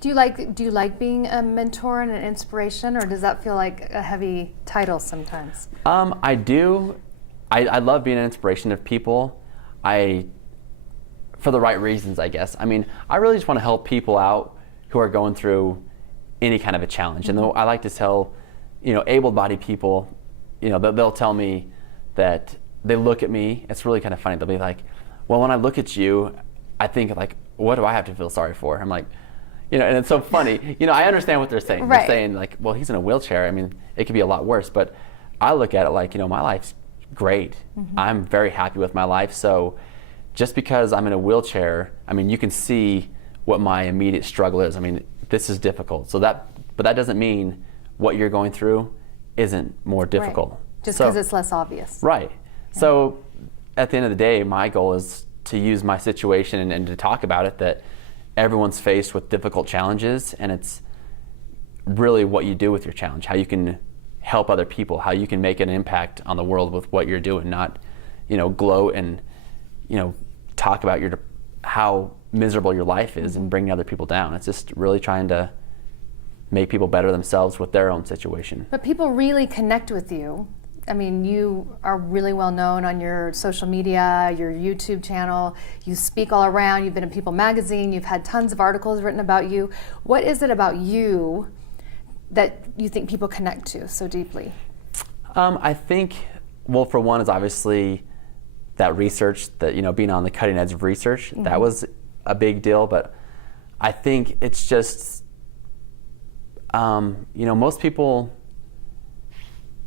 Do you like being a mentor and an inspiration, or does that feel like a heavy title sometimes? I do. I love being an inspiration of people. For the right reasons, I guess. I mean, I really just want to help people out who are going through any kind of a challenge. And I like to tell, able-bodied people, they'll tell me that they look at me. It's really kind of funny. They'll be like, well, when I look at you, I think like, what do I have to feel sorry for? I'm like, and it's so funny. I understand what they're saying. Right. They're saying like, well, he's in a wheelchair. I mean, it could be a lot worse. But I look at it like, my life's great. I'm very happy with my life. So just because I'm in a wheelchair, I mean, you can see what my immediate struggle is. I mean, this is difficult. But that doesn't mean what you're going through isn't more difficult. Right. Just because it's less obvious. Right. Yeah. So at the end of the day, my goal is to use my situation and to talk about it, that everyone's faced with difficult challenges, and it's really what you do with your challenge, how you can help other people, how you can make an impact on the world with what you're doing, not, gloat and, talk about how miserable your life is and bringing other people down. It's just really trying to make people better themselves with their own situation. But people really connect with you. I mean, you are really well known on your social media, your YouTube channel. You speak all around. You've been in People magazine. You've had tons of articles written about you. What is it about you that you think people connect to so deeply? I think, well, for one is obviously that research, that, being on the cutting edge of research, that was a big deal. But I think it's just, most people,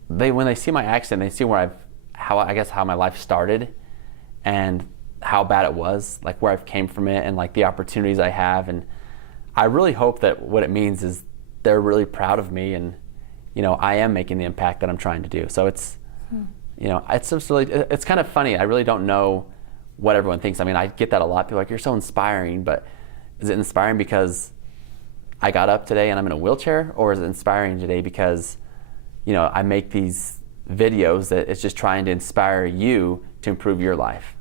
when they see my accident, they see how my life started and how bad it was, like where I've came from it and like the opportunities I have. And I really hope that what it means is they're really proud of me, and, I am making the impact that I'm trying to do. So it's, it's just really, it's kind of funny. I really don't know what everyone thinks. I mean, I get that a lot. People are like, you're so inspiring, but is it inspiring because I got up today and I'm in a wheelchair, or is it inspiring today because I make these videos that it's just trying to inspire you to improve your life?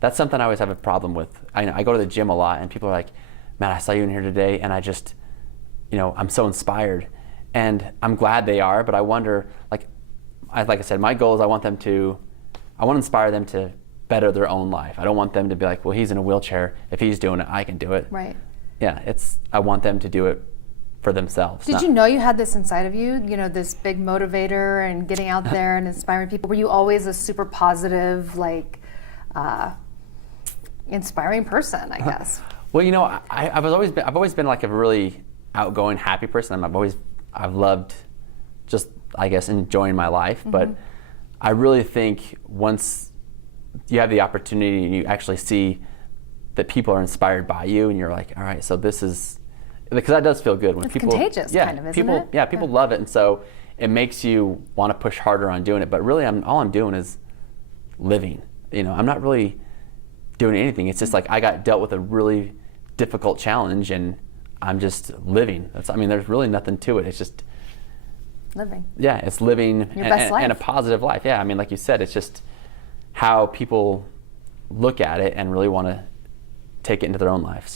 That's something I always have a problem with. I go to the gym a lot, and people are like, man, I saw you in here today, and I just, I'm so inspired. And I'm glad they are, but I wonder, like I said, my goal is I want to inspire them to better their own life. I don't want them to be like, well, he's in a wheelchair. If he's doing it, I can do it. Right. Yeah, I want them to do it for themselves. Did you know you had this inside of you, this big motivator and getting out there and inspiring people? Were you always a super positive, inspiring person, I guess? Well, I've always been like a really outgoing, happy person. I've loved just, I guess, enjoying my life. But I really think once you have the opportunity and you actually see that people are inspired by you, and you're like, all right, so this is, because that does feel good when it's people, contagious, kind of, isn't it? Yeah, people love it, and so it makes you want to push harder on doing it. But really, all I'm doing is living. I'm not really doing anything. It's just like I got dealt with a really difficult challenge, and I'm just living. There's really nothing to it. It's just living. Yeah, it's living your best life. And a positive life. Yeah, like you said, it's just how people look at it and really want to take it into their own lives.